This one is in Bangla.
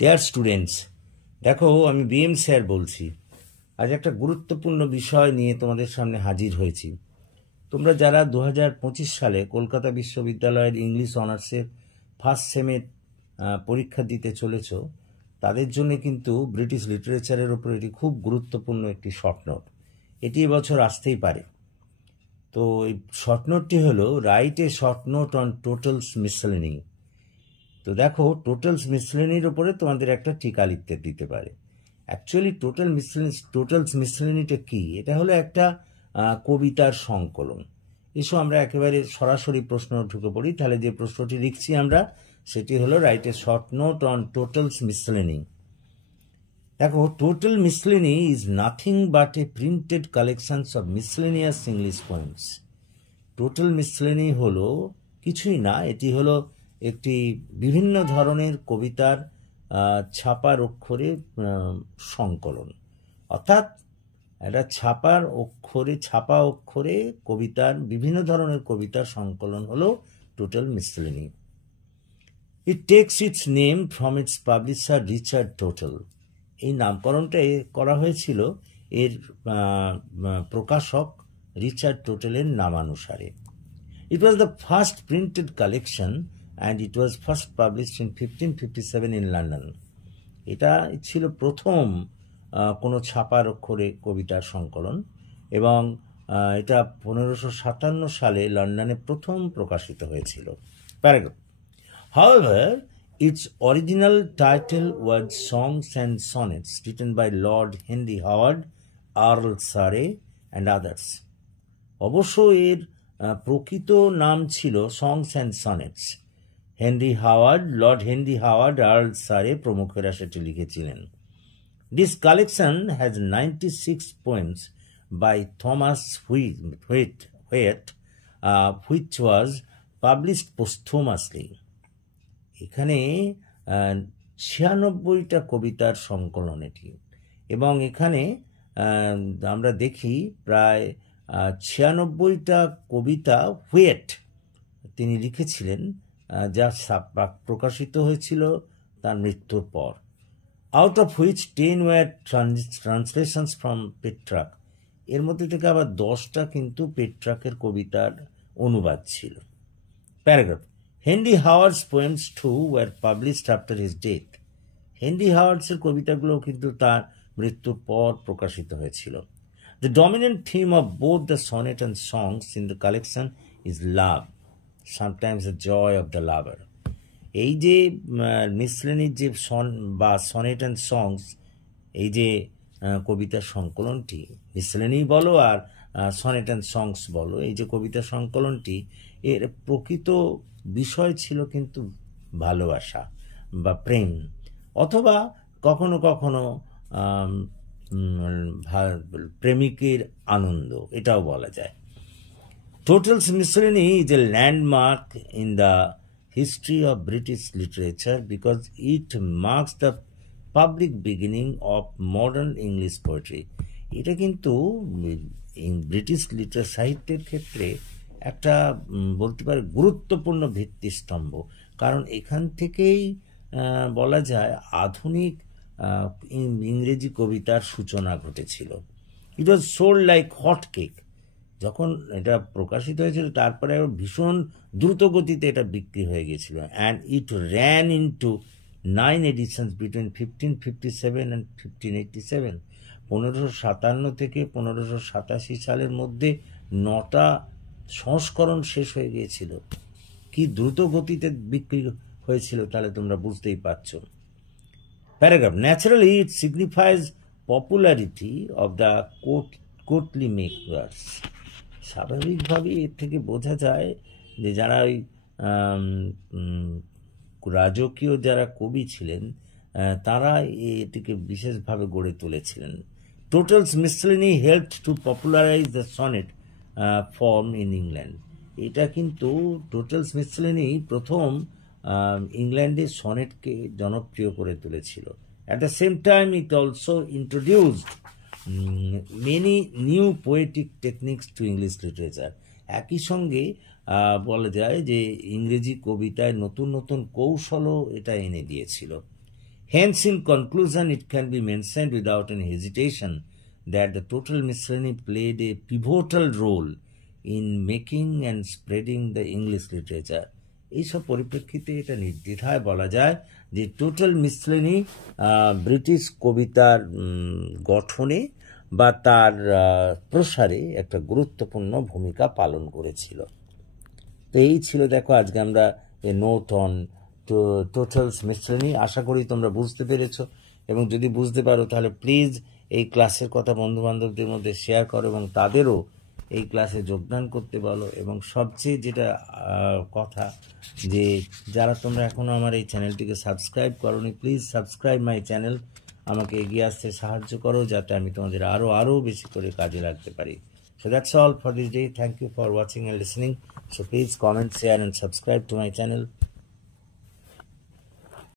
ডিয়ার স্টুডেন্টস, দেখো আমি বিএম স্যার বলছি। আজ একটা গুরুত্বপূর্ণ বিষয় নিয়ে তোমাদের সামনে হাজির হয়েছি। তোমরা যারা 2025 সালে কলকাতা বিশ্ববিদ্যালয়ের ইংলিশ অনার্সের ফার্স্ট সেমের পরীক্ষা দিতে চলেছ, তাদের জন্য কিন্তু ব্রিটিশ লিটারেচারের ওপর এটি খুব গুরুত্বপূর্ণ একটি শর্ট নোট। এটি এবছর আসতেই পারে। তো এই শর্ট নোটটি হলো write a short note on Tottel's Miscellany. তো দেখো, টোটালস মিসলেনির উপরে তোমাদের একটা টিকা লিখতে দিতে পারে। অ্যাকচুয়ালি টোটালস মিসলেনিটা কি? এটা হলো একটা কবিতার সংকলন। এসো আমরা একেবারে সরাসরি প্রশ্ন ঢুকে পড়ি। তাহলে যে প্রশ্নটি লিখছি আমরা, সেটি হলো write a short note on Tottel's Miscellany. দেখো, Tottel Miscellany is nothing but a printed collections of miscellaneous English poems. Tottel Miscellany হলো কিছুই না, এটি হলো একটি বিভিন্ন ধরনের কবিতার ছাপার অক্ষরে সংকলন। অর্থাৎ এটা ছাপা অক্ষরে কবিতার বিভিন্ন ধরনের কবিতার সংকলন হলো Tottel Miscellany. It takes its name from its publisher Richard Tottel. এই নামকরণটা করা হয়েছিল এর প্রকাশক রিচার্ড টোটালের নামানুসারে। It was the first printed collection and it was first published in 1557 in London. এটা ছিল প্রথম কোনো ছাপার অক্ষরে কবিতার সংকলন এবং এটা 1557 সালে লন্ডনে প্রথম প্রকাশিত হয়েছিল। Paragraph. However, its original title was Songs and Sonnets written by Lord Henry Howard, Earl Surrey and others. অবশ্য এর প্রকৃত নাম ছিল songs and sonnets. Lord Henry Howard, Earl Surrey প্রমুখেরা সেটি লিখেছিলেন। This collection has 96 poems by Thomas Wyatt, which was published posthumously. এখানে 96টা কবিতার সংকলন এটি, এবং এখানে আমরা দেখি প্রায় 96টা কবিতা হুইট তিনি লিখেছিলেন, যা প্রকাশিত হয়েছিল তার মৃত্যুর পর। Out of which 10 were translations from Petrarch. এর মধ্যে থেকে আবার 10টা কিন্তু পেট্রাকের কবিতার অনুবাদ ছিল। Paragraph. Henry Howard's poems too were published after his death. Henry হাওয়ার্ডসের কবিতাগুলো কিন্তু তার মৃত্যুর পর প্রকাশিত হয়েছিল। The dominant theme of both the sonnet and songs in the collection is love, sometimes the joy of the lover. এই যে মিসলেনির যে সনেট অ্যান্ড সংস, এই যে কবিতার সংকলনটি, মিসলেনি বলো আর সনেট অ্যান্ড সংস বলো, এই যে কবিতা সংকলনটি, এর প্রকৃত বিষয় ছিল কিন্তু ভালোবাসা বা প্রেম, অথবা কখনো কখনো প্রেমিকের আনন্দ, এটাও বলা যায়। Tottel's Miscellany is a landmark in the history of British literature because it marks the public beginning of modern English poetry. এটা কিন্তু ব্রিটিশ সাহিত্যের ক্ষেত্রে একটা বলতে পারে গুরুত্বপূর্ণ ভিত্তিস্তম্ভ, কারণ এখান থেকেই বলা যায় আধুনিক ইংরেজি কবিতার সূচনা ঘটেছিল। ইট ওয়াজ সোল্ড লাইক হট কেক। যখন এটা প্রকাশিত হয়েছিল তারপরে ভীষণ দ্রুত গতিতে এটা বিক্রি হয়ে গেছিল। And it ran into 9 editions between 1557 and 1587। 1557 থেকে 1587 সালের মধ্যে 9টা সংস্করণ শেষ হয়ে গিয়েছিল। কি দ্রুত গতিতে বিক্রি হয়েছিল তাহলে তোমরা বুঝতেই পারছো। Paragraph. Naturally, it signifies popularity of the courtly makers. স্বাভাবিকভাবেই এর থেকে বোঝা যায় যে যারা ওই রাজকীয় যারা কবি ছিলেন তারা এটিকে বিশেষভাবে গড়ে তুলেছিলেন। Tottel's Miscellany helped to popularise the sonnet form in England. এটা কিন্তু টোটালস মিসলেনি প্রথম ইংল্যান্ডে সনেটকে জনপ্রিয় করে তুলেছিল। At the same time it also introduced many new poetic techniques to English literature. একই সঙ্গে বলা যায় যে ইংরেজি কবিতায় নতুন নতুন কৌশলও এটা এনে দিয়েছিল। Hence, in conclusion, it can be mentioned without any hesitation that the total miscellany played a pivotal role in making and spreading the English literature. এইসব পরিপ্রেক্ষিতে এটা নির্দ্বিধায় বলা যায় যে টোটাল মিসলেনি ব্রিটিশ কবিতার গঠনে বা তার প্রসারে একটা গুরুত্বপূর্ণ ভূমিকা পালন করেছিল। তো এই ছিল, দেখো আজকে আমরা এ নোট অন টোটালস মিসলেনি। আশা করি তোমরা বুঝতে পেরেছো, এবং যদি বুঝতে পারো তাহলে প্লিজ এই ক্লাসের কথা বন্ধুবান্ধবদের মধ্যে শেয়ার করো এবং তাদেরও এই ক্লাসে যোগদান করতে বলো। এবং সবচেয়ে যেটা কথা, যে যারা তোমরা এখনও আমার এই চ্যানেলটিকে সাবস্ক্রাইব করোনি, প্লিজ সাবস্ক্রাইব মাই চ্যানেল। আমাকে এগিয়ে আসতে সাহায্য করো যাতে আমি তোমাদের আরও বেশি করে কাজে লাগতে পারি। So that's all for this day. Thank you for watching and listening. So please comment, share and subscribe to my channel.